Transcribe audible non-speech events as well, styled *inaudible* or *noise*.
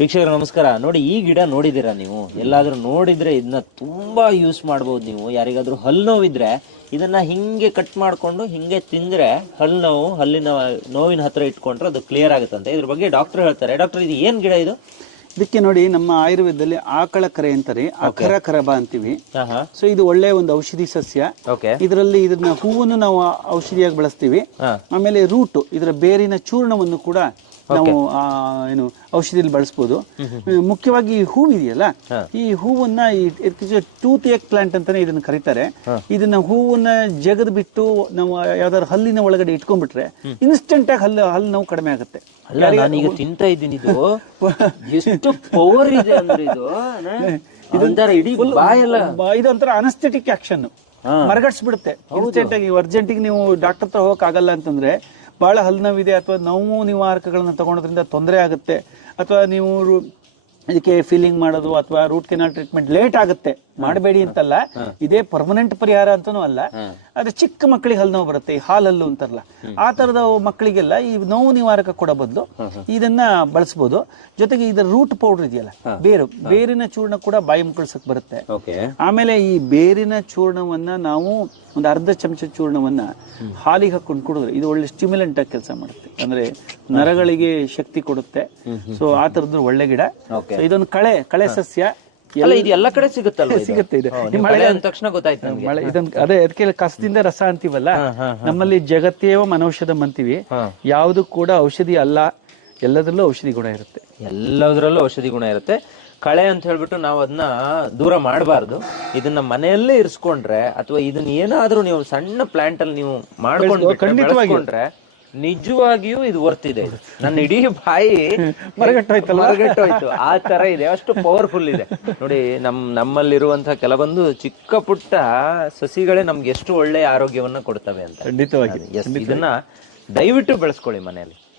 ವೀಕ್ಷಕರು ನಮಸ್ಕಾರ. ನೋಡಿ ಈ ಗಿಡ ನೋಡಿದ್ದೀರಾ ನೀವು? ಎಲ್ಲಾದರೂ ನೋಡಿದ್ರೆ ಇದನ್ನ ತುಂಬಾ ಯೂಸ್ ಮಾಡ್ಬೋದು ನೀವು. ಯಾರಿಗಾದರೂ ಹಲ್ಲು ನೋವಿದ್ರೆ ಇದನ್ನ ಹಿಂಗೆ ಕಟ್ ಮಾಡ್ಕೊಂಡು ಹಿಂಗೆ ತಿಂದ್ರೆ ಹಲ್ಲು ನೋವು ಹಲ್ಲಿನ ನೋವಿನ ಹತ್ರ ಇಟ್ಕೊಂಡ್ರೆ ಅದು ಕ್ಲಿಯರ್ ಆಗುತ್ತಂತೆ. ಇದ್ರ ಬಗ್ಗೆ ಡಾಕ್ಟರ್ ಹೇಳ್ತಾರೆ. ಡಾಕ್ಟರ್ ಇದು ಏನು ಗಿಡ ಇದು? ಇದಕ್ಕೆ ನೋಡಿ ನಮ್ಮ ಆಯುರ್ವೇದದಲ್ಲಿ ಆಕಳ ಕರೆ ಅಂತಾರೆ. ಅಖರ ಕರಬ ಅಂತೀವಿ. ಸೊ ಇದು ಒಳ್ಳೆ ಒಂದು ಔಷಧಿ ಸಸ್ಯ. ಓಕೆ ಇದರಲ್ಲಿ ಇದನ್ನ ಹೂವನ್ನು ನಾವು ಔಷಧಿಯಾಗಿ ಬಳಸ್ತೀವಿ. ಆಮೇಲೆ ರೂಟ್ ಇದರ ಬೇರಿನ ಚೂರ್ಣವನ್ನು ಕೂಡ ನಾವು ಆ, ಏನು ಔಷಧಿಯಲ್ಲಿ ಬಳಸ್ಬೋದು. ಮುಖ್ಯವಾಗಿ ಈ ಹೂವಿದೆಯಲ್ಲ ಈ ಹೂವನ್ನ ಟೂತ್ ಏಕ್ ಪ್ಲಾಂಟ್ ಅಂತಾನೆ ಇದನ್ನ ಕರೀತಾರೆ. ಇದನ್ನ ಹೂವನ್ನ ಜಗದ್ ಬಿಟ್ಟು ನಾವು ಯಾವ್ದಾದ್ರು ಹಲ್ಲಿನ ಒಳಗಡೆ ಇಟ್ಕೊಂಡ್ಬಿಟ್ರೆ ಇನ್ಸ್ಟೆಂಟ್ ಆಗಿ ಹಲ್ಲು ಹಲ್ಲು ನೋವು ಕಡಿಮೆ ಆಗುತ್ತೆ. ಅಲ್ಲ ನಾನೀಗ ತಿಂತಾ ಇದ್ದೀನಿ ಇದು. *laughs* ಎಷ್ಟು ಪವರ್ ಇದೆ ಅಂದ್ರೆ ಇದು. ಒಂಥರ ಇಡೀ ಬಾಯೆಲ್ಲ. ಇದೊಂಥರ ಅನಸ್ಥೆಟಿಕ್ ಆಕ್ಷನ್ ಮರಗಟ್ಸ್ಬಿಡುತ್ತೆ. ಇನ್ಸ್ಟೆಂಟ್ ಆಗಿ ಅರ್ಜೆಂಟಿಗೆ ನೀವು ಡಾಕ್ಟರ್ ಹತ್ರ ಹೋಗಕ್ ಆಗಲ್ಲ ಅಂತಂದ್ರೆ ಬಹಳ ಹಲ್ನವಿದೆ ಅಥವಾ ನೋವು ನಿವಾರಕಗಳನ್ನ ತಗೊಳೋದ್ರಿಂದ ತೊಂದರೆ ಆಗುತ್ತೆ. ಅಥವಾ ನೀವು ಇದಕ್ಕೆ ಫೀಲಿಂಗ್ ಮಾಡೋದು ಅಥವಾ ರೂಟ್ ಕೆನಾಲ್ ಟ್ರೀಟ್ಮೆಂಟ್ ಲೇಟ್ ಆಗುತ್ತೆ. ಮಾಡಬೇಡಿ ಅಂತಲ್ಲ ಇದೇ ಪರ್ಮನೆಂಟ್ ಪರಿಹಾರ ಅಂತಾನೂ ಅಲ್ಲ ಆದ್ರೆ ಚಿಕ್ಕ ಮಕ್ಕಳಿಗೆ ಹಲ್ಲು ನೋವು ಬರುತ್ತೆ ಈ ಹಾಲಲ್ಲು ಅಂತಾರಲ್ಲ. ಆ ತರದ ಮಕ್ಕಳಿಗೆಲ್ಲ ಈ ನೋವು ನಿವಾರಕ ಕೊಡೋ ಬದಲು ಇದನ್ನ ಬಳಸಬಹುದು ಜೊತೆಗೆ ಇದರ ರೂಟ್ ಪೌಡರ್ ಇದೆಯಲ್ಲ ಬೇರು ಬೇರಿನ ಚೂರ್ಣ ಕೂಡ ಬಾಯಿ ಮುಕ್ಕಳ್ಸಕ್ ಬರುತ್ತೆ. ಆಮೇಲೆ ಈ ಬೇರಿನ ಚೂರ್ಣವನ್ನ ನಾವು ಒಂದು ಅರ್ಧ ಚಮಚ ಚೂರ್ಣವನ್ನ ಹಾಲಿಗೆ ಹಾಕೊಂಡು ಕುಡಿದ್ರೆ ಇದು ಒಳ್ಳೆ ಸ್ಟಿಮ್ಯುಲೆಂಟ್ ಆಗಿ ಕೆಲಸ ಮಾಡುತ್ತೆ. ಅಂದ್ರೆ ನರಗಳಿಗೆ ಶಕ್ತಿ ಕೊಡುತ್ತೆ. ಸೊ ಆ ತರದ್ದು ಒಳ್ಳೆ ಗಿಡ. ಇದೊಂದು ಕಳೆ ಕಳೆ ಸಸ್ಯ. ಅಲ್ಲ ಇದು ಎಲ್ಲ ಕಡೆ ಸಿಗುತ್ತಲ್ಲ? ಸಿಗುತ್ತೆ ಇದು. ಈ ಮಳೆ ಅಂದ ತಕ್ಷಣ ಗೊತ್ತಾಯ್ತು ನಮ್ಗೆ. ಮಳೆ ಇದೊಂದು ಅದೇ ಅದಕ್ಕೆ ಕಸದಿಂದ ರಸ ಅಂತೀವಲ್ಲ ನಮ್ಮಲ್ಲಿ ಜಗತ್ತೇವ ಮನೌಷಧಂ ಅಂತೀವಿ. ಯಾವುದು ಕೂಡ ಔಷಧಿ ಅಲ್ಲ ಎಲ್ಲದರಲ್ಲೂ ಔಷಧಿ ಗುಣ ಇರುತ್ತೆ. ಎಲ್ಲದರಲ್ಲೂ ಔಷಧಿ ಗುಣ ಇರುತ್ತೆ. ಕಳೆ ಅಂತ ಹೇಳ್ಬಿಟ್ಟು ನಾವು ಅದನ್ನ ದೂರ ಮಾಡಬಾರ್ದು. ಇದನ್ನ ಮನೆಯಲ್ಲೇ ಇರಿಸ್ಕೊಂಡ್ರೆ ಅಥವಾ ಇದನ್ನ ಏನಾದ್ರೂ ನೀವು ಸಣ್ಣ ಪ್ಲಾಂಟ್ ಅಲ್ಲಿ ನೀವು ಮಾಡ್ಕೊಂಡು ಬೆಳೆಸ್ಕೊಂಡ್ರೆ ನಿಜವಾಗಿಯೂ ಇದು ವರ್ತಿದೆ ಇದೆ. ನನ್ನ ಇಡೀ ಬಾಯಿ? ಮರಗಟ್ಟೋಯ್ತು. ಆ ತರ ಇದೆ. ಅಷ್ಟು ಪವರ್ಫುಲ್ ಇದೆ. ನೋಡಿ ನಮ್ ನಮ್ಮಲ್ಲಿರುವಂತಹ ಕೆಲವೊಂದು ಚಿಕ್ಕ ಪುಟ್ಟ ಸಸಿಗಳೇ ನಮ್ಗೆ ಎಷ್ಟು ಒಳ್ಳೆಯ ಆರೋಗ್ಯವನ್ನ ಕೊಡ್ತವೆ ಅಂತ. ಇದನ್ನ ದಯವಿಟ್ಟು ಬೆಳೆಸ್ಕೊಳ್ಳಿ ಮನೆಯಲ್ಲಿ.